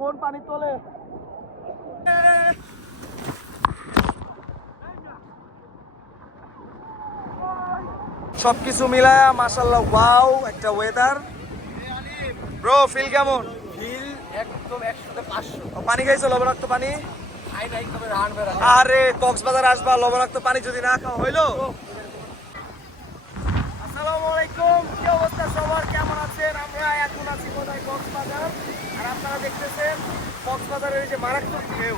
Phone পানি তোলে। সবকিছু মিলায়া মাশাআল্লাহ ওয়াও একটা ওয়েদার। ব্রো ফিল কেমন? ফিল একদম 100তে 500। পানি খাইছো লবণাক্ত পানি? খাই নাই, তবে রান বেড়া। আরে কক্সবাজার আসবা, লবণাক্ত পানি যদি না খাওয়া হইলো। আসসালামু আলাইকুম, কি অবস্থা সবার, কেমন আছেন? আমরা এখন আছি বোধহয় কক্সবাজার, আর আপনারা দেখতেছেন কক্সবাজারের এই যে মারাত্মক ঢেউ।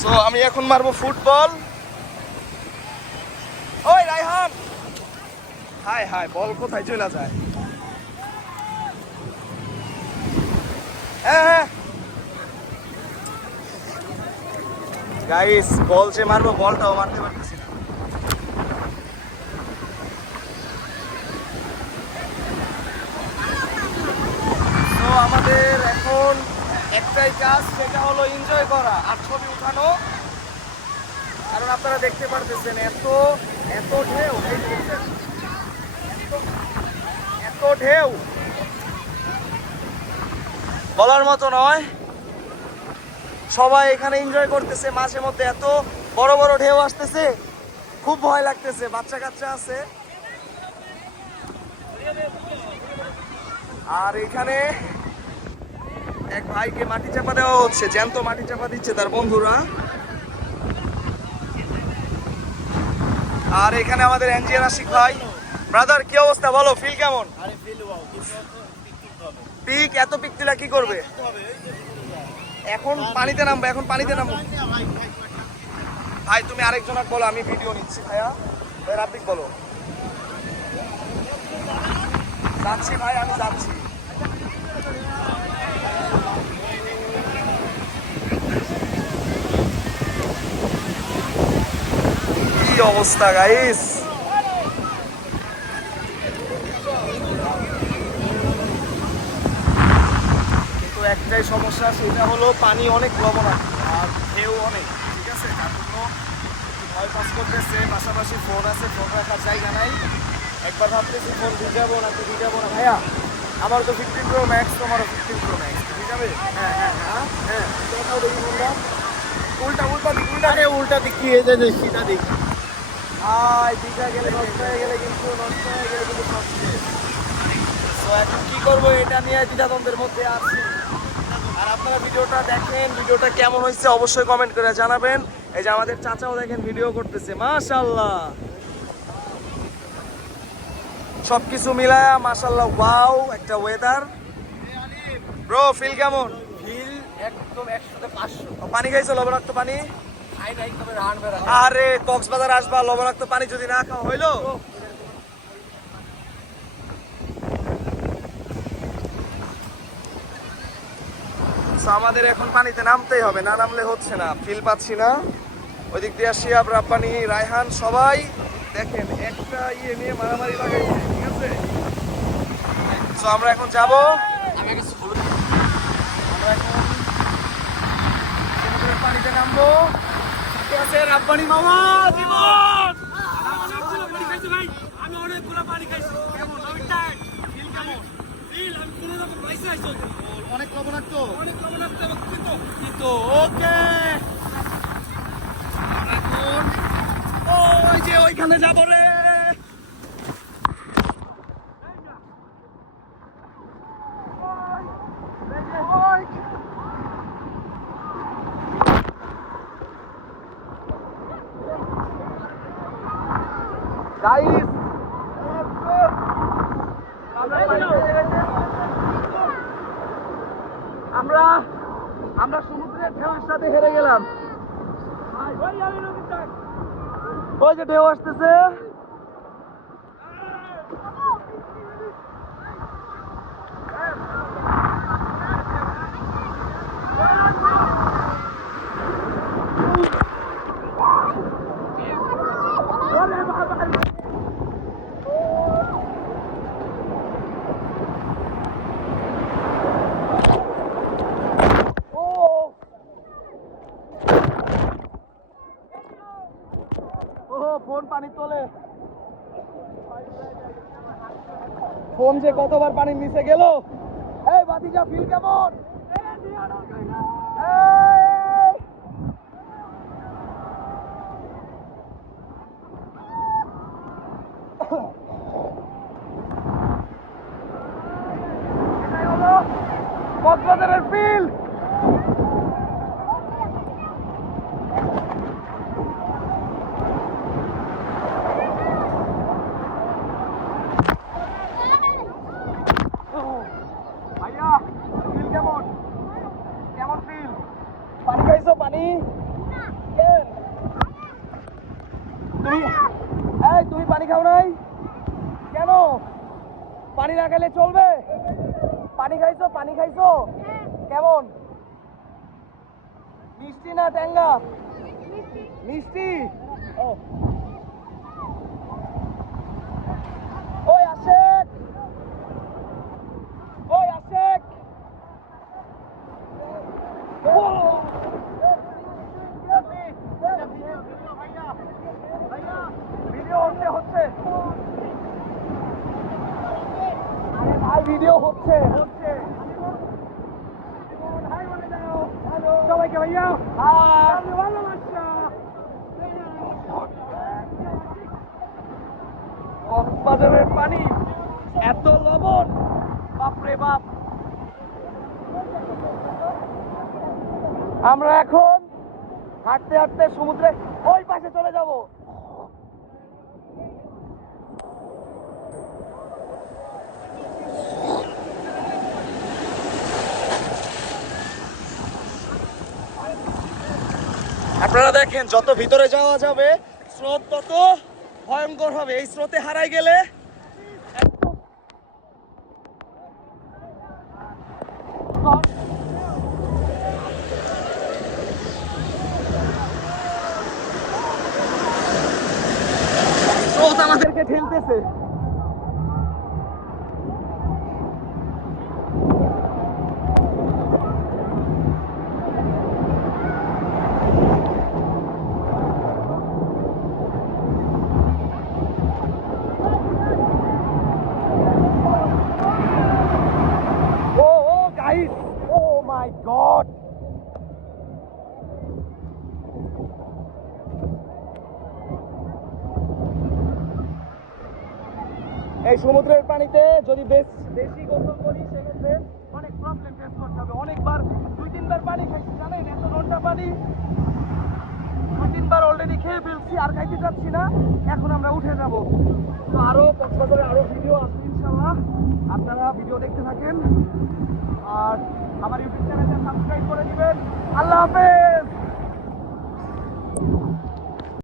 সো আমি এখন মারবো ফুটবল। ওই রায়হান, হাই হাই, বল কোথায় চলে যায়? হ্যাঁ হ্যাঁ গাইস, বল যে মারবো, বলটাও মারতে পারতেছি না। তো আমাদের এখন একটাই কাজ, সেটা হলো এনজয় করা আর ছবি উঠানো। কারণ আপনারা দেখতে পারতেছেন এত এত ঢেউ, এই দেখছেন? এত ঢেউ বলার মতো নয়। সবাই এখানে এনজয় করতেছে, মাঝে মধ্যে এত বড় বড় ঢেউ আসতেছে, খুব ভয় লাগতেছে। বাচ্চা কাচ্চা আছে, আর এখানে এক ভাইকে মাটি চাপা দেওয়া হচ্ছে, জ্যান্ত মাটি চাপা দিচ্ছে তার বন্ধুরা। আর এখানে আমাদের এনজিএর আশিক ভাই। ব্রাদার কি অবস্থা, বলো ফিল কেমন? আরে ফিল ওয়াও, কিন্তু পিক হবে। পিক এত পিক দিলা কি করবে? এখন পানিতে নামবো, এখন পানিতে নামবো। ভাই তুমি আরেকজনক বলো, আমি ভিডিও নিচ্ছি। ভাইয়া ভাই রাব্বিক বলো। যাচ্ছি ভাই, আমি যাচ্ছি। কি অবস্থা গাইস, কিন্তু একটাই সমস্যা, সেটা হলো পানি অনেক লবণাক্ত আর ঢেউ অনেক। ঠিক আছে, তার জন্য ভয় পাস করতেছে। পাশাপাশি ফোন আছে, ফোন রাখার জায়গা নাই। একবার ভাবতেছি ফোন ভিজাবো না, তো ভিজাবো না। ভাইয়া আমার তো 15 প্রো ম্যাক্স, তোমারও 15 প্রো ম্যাক্স, ভিজাবে? হ্যাঁ হ্যাঁ হ্যাঁ হ্যাঁ, কোথাও দেখি ফোনটা উল্টা উল্টা দিক, উল্টা। আরে উল্টা দিক কি, এই যে সিধা দিক। ভাই দিঘা গেলে নষ্ট হয়ে গেলে কিন্তু, নষ্ট হয়ে গেলে কিন্তু সব শেষ। তো এখন কি করবো, এটা নিয়ে দ্বিধাদ্বন্দ্বের মধ্যে আছি। আর আপনারা ভিডিওটা দেখেন, ভিডিওটা কেমন হয়েছে অবশ্যই কমেন্ট করে জানাবেন। এই যে আমাদের চাচাও দেখেন ভিডিও করতেছে, মাশাআল্লাহ। সবকিছু মিলায়া মাশাআল্লাহ ওয়াও একটা ওয়েদার। ব্রো ফিল কেমন? ফিল একদম 100তে 500। পানি খাইছো লবণাক্ত পানি? খাই নাই, তবে রান বেড়া। আরে কক্সবাজার আসবা, লবণাক্ত পানি যদি না খাওয়া হইলো। আমাদের এখন পানিতে নামতেই হবে, না নামলে হচ্ছে না। ফিল পাচ্ছি না। ওই দিক দিয়ে শিয়াব, রাব্বানি, রায়হান সবাই দেখেন একটা ইয়ে নিয়ে মারামারি লাগাইছে। ঠিক আছে, তো আমরা এখন যাব। আমি একটা ছবি। আমরা এখন সমুদ্রের পানিতে নামবো। ঠিক আছে রাব্বানি মামা, জীবন আমি অনেকগুলো পানি খাইছি। কেমন আমি টাইট ফিল কেমন? ফিল আমি কোনো রকম পাইছি আইছি। অনেক লবণাক্ত। অনেক লবণাক্ত এবং কিন্তু ওকে। এখন ওই যে ওইখানে যাবো রে। গাইস আমরা আমরা সমুদ্রের ঢেউয়ের সাথে হেরে গেলাম। ওই যে ঢেউ আসতেছে। ফোন পানি তোলে, ফোন যে কতবার পানির নিচে গেল। এই বাতিজা ফিল কেমন? এটাই হলো কক্সবাজারের ফিল। ভাইয়া ফিল কেমন? কেমন ফিল? পানি খাইছো? পানি কেন? তুমি পানি খাও নাই কেন? পানি না খেলে চলবে? পানি খাইছো? পানি খাইছো? কেমন? মিষ্টি না ট্যাঙ্গা? মিষ্টি। ও ওই আশেক, ওই আশেক। ভিডিও হচ্ছে ভাই, ভিডিও হচ্ছে। সবাইকে ভাইয়া কক্সবাজারের পানি এত লবণ, বাপরে বাপ। আমরা এখন হাঁটতে হাঁটতে সমুদ্রে ওই পাশে চলে যাব। আপনারা দেখেন, যত ভিতরে যাওয়া যাবে স্রোত তত ভয়ঙ্কর হবে। এই স্রোতে হারাই গেলে স্রোত আমাদেরকে ঠেলতেছে। Oh, guys! Oh my God! এই সমুদ্রের পানিতে যদি বেশি গোসল করি সেক্ষেত্রে অনেক প্রবলেম ফেস করতে হবে। অনেকবার 2-3বার পানি খাইছি, জানেন? এত ঘন্টা পানি 2-3বার অলরেডি খেয়ে ফেলছি, আর খাইতে চাচ্ছি না। এখন আমরা উঠে যাব। তো আরো কক্সবাজারে আরো ভিডিও আসবে ইনশাআল্লাহ, আপনারা ভিডিও দেখতে থাকেন আর আমার ইউটিউব চ্যানেলটা সাবস্ক্রাইব করে দিবেন। আল্লাহ হাফেজ।